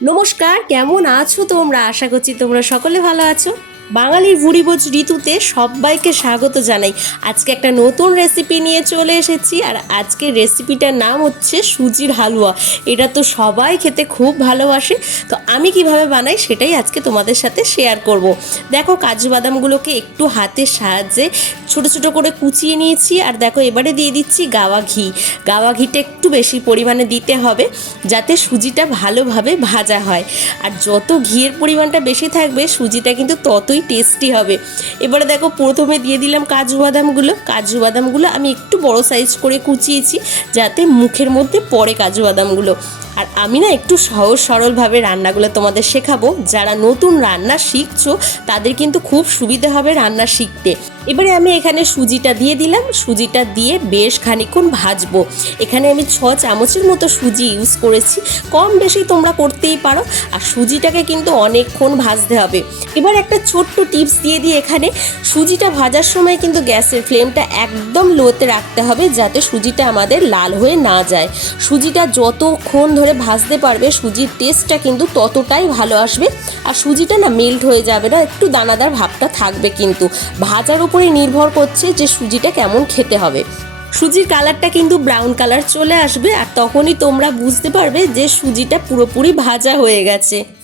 নমস্কার কেমন আছো তোমরা? আশা করছি তোমরা সকলে ভালো আছো। বাঙালির ভুরিভোজ ঋতুতে সবাইকে স্বাগত জানাই। আজকে একটা নতুন রেসিপি নিয়ে চলে এসেছি আর আজকের রেসিপিটার নাম হচ্ছে সুজির হালুয়া। এটা তো সবাই খেতে খুব ভালোবাসে। তো আমি কীভাবে বানাই সেটাই আজকে তোমাদের সাথে শেয়ার করব। দেখো কাজু বাদামগুলোকে একটু হাতের সাহায্যে ছোট ছোট করে কুচিয়ে নিয়েছি আর দেখো এবারে দিয়ে দিচ্ছি গাওয়া ঘি। গাওয়া ঘিটা একটু বেশি পরিমাণে দিতে হবে যাতে সুজিটা ভালোভাবে ভাজা হয়। আর যত ঘিয়ের পরিমাণটা বেশি থাকবে সুজিটা কিন্তু ততই টেস্টি হবে। এবারে দেখো, প্রথমে দিয়ে দিলাম কাজু বাদামগুলো। কাজু বাদামগুলো আমি একটু বড় সাইজ করে কুচিয়েছি, যাতে মুখের মধ্যে পড়ে কাজু বাদামগুলো। আর আমি না একটু সহজ সরলভাবে রান্নাগুলো তোমাদের শেখাবো। যারা নতুন রান্না শিখছো, তাদের কিন্তু খুব সুবিধা হবে রান্না শিখতে। এবারে আমি এখানে সুজিটা দিয়ে দিলাম। সুজিটা দিয়ে বেশ খানিক্ষণ ভাজবো। এখানে আমি ছ চামচের মতো সুজি ইউজ করেছি। কম বেশি তোমরা করতেই পারো। আর সুজিটাকে কিন্তু অনেকক্ষণ ভাজতে হবে। এবার একটা ছোট্ট টিপস দিয়ে দিই এখানে। সুজিটা ভাজার সময় কিন্তু গ্যাসের ফ্লেমটা একদম লোতে রাখতে হবে, যাতে সুজিটা আমাদের লাল হয়ে না যায়। সুজিটা যতক্ষণ ধরে ভাজতে পারবে, সুজির টেস্টটা কিন্তু ততটাই ভালো আসবে। আর সুজিটা না মেল্ট হয়ে যাবে না, একটু দানাদার ভাবটা থাকবে কিন্তু। ভাজার উপরে নির্ভর করছে যে সুজিটা কেমন খেতে হবে। সুজির কালারটা কিন্তু ব্রাউন কালার চলে আসবে, আর তখনই তোমরা বুঝতে পারবে যে সুজিটা পুরোপুরি ভাজা হয়ে গেছে।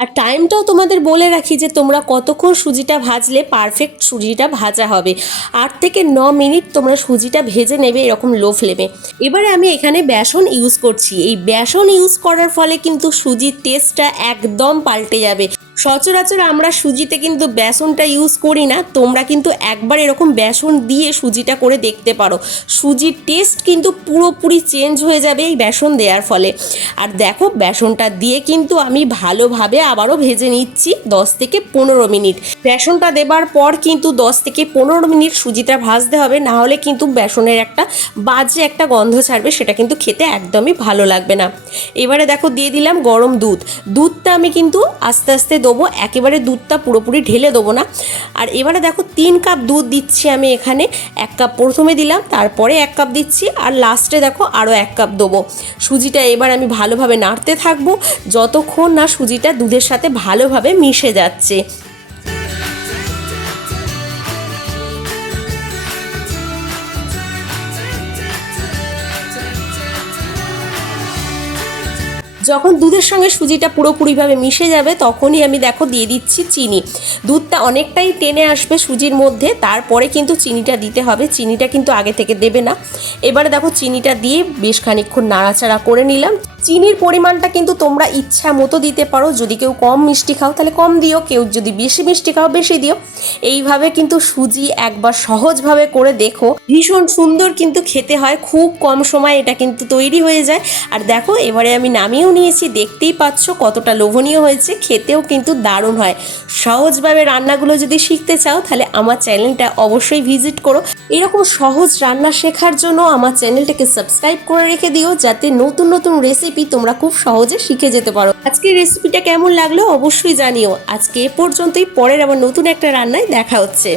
আর টাইমটাও তোমাদের বলে রাখি যে তোমরা কতক্ষণ সুজিটা ভাজলে পারফেক্ট সুজিটা ভাজা হবে। আট থেকে ন মিনিট তোমরা সুজিটা ভেজে নেবে এরকম লো ফ্লেমে এবারে আমি এখানে বেসন ইউজ করছি। এই বেসন ইউজ করার ফলে কিন্তু সুজির টেস্টটা একদম পাল্টে যাবে। সচরাচর আমরা সুজিতে কিন্তু বেসনটা ইউজ করি না। তোমরা কিন্তু একবার এরকম বেসন দিয়ে সুজিটা করে দেখতে পারো। সুজির টেস্ট কিন্তু পুরোপুরি চেঞ্জ হয়ে যাবে এই বেসন দেওয়ার ফলে। আর দেখো, বেসনটা দিয়ে কিন্তু আমি ভালোভাবে আবারও ভেজে নিচ্ছি দশ থেকে পনেরো মিনিট। বেসনটা দেবার পর কিন্তু দশ থেকে পনেরো মিনিট সুজিটা ভাজতে হবে, না হলে কিন্তু বেসনের একটা বাজে একটা গন্ধ ছাড়বে, সেটা কিন্তু খেতে একদমই ভালো লাগবে না। এবারে দেখো, দিয়ে দিলাম গরম দুধ। দুধটা আমি কিন্তু আস্তে আস্তে দেবো, একেবারে দুধটা পুরোপুরি ঢেলে দেবো না। আর এবারে দেখো, তিন কাপ দুধ দিচ্ছি আমি এখানে, এক কাপ প্রথমে দিলাম, তারপরে এক কাপ দিচ্ছি, আর লাস্টে দেখো আরও এক কাপ দেবো। সুজিটা এবার আমি ভালোভাবে নাড়তে থাকব, যতক্ষণ না সুজিটা দুধের সাথে ভালোভাবে মিশে যাচ্ছে। যখন দুধের সঙ্গে সুজিটা পুরোপুরিভাবে মিশে যাবে, তখনই আমি দেখো দিয়ে দিচ্ছি চিনি। দুধটা অনেকটাই টেনে আসবে সুজির মধ্যে, তারপরে কিন্তু চিনিটা দিতে হবে। চিনিটা কিন্তু আগে থেকে দেবে না। এবারে দেখো চিনিটা দিয়ে বেশ খানিক্ষণ নাড়াচাড়া করে নিলাম। চিনির পরিমাণটা কিন্তু তোমরা ইচ্ছা মতো দিতে পারো। যদি কেউ কম মিষ্টি খাও, তাহলে কম দিও। কেউ যদি বেশি মিষ্টি খাও, বেশি দিও। এইভাবে কিন্তু সুজি একবার সহজভাবে করে দেখো। ভীষণ সুন্দর কিন্তু খেতে হয়। খুব কম সময় এটা কিন্তু তৈরি হয়ে যায়। আর দেখো, এবারে আমি নামিয়েও নিয়েছি। দেখতেই পাচ্ছ কতটা লোভনীয় হয়েছে। খেতেও কিন্তু দারুণ হয়। সহজভাবে রান্নাগুলো যদি শিখতে চাও, তাহলে আমার চ্যানেলটা অবশ্যই ভিজিট করো। এরকম সহজ রান্না শেখার জন্য আমার চ্যানেলটাকে সাবস্ক্রাইব করে রেখে দিও, যাতে নতুন নতুন রেসিপি তোমরা খুব সহজে শিখে যেতে পারো। আজকের রেসিপিটা কেমন লাগল অবশ্যই জানিও। আজকে এ পর্যন্তই, পরের আবার নতুন একটা রান্নায় দেখা হচ্ছে।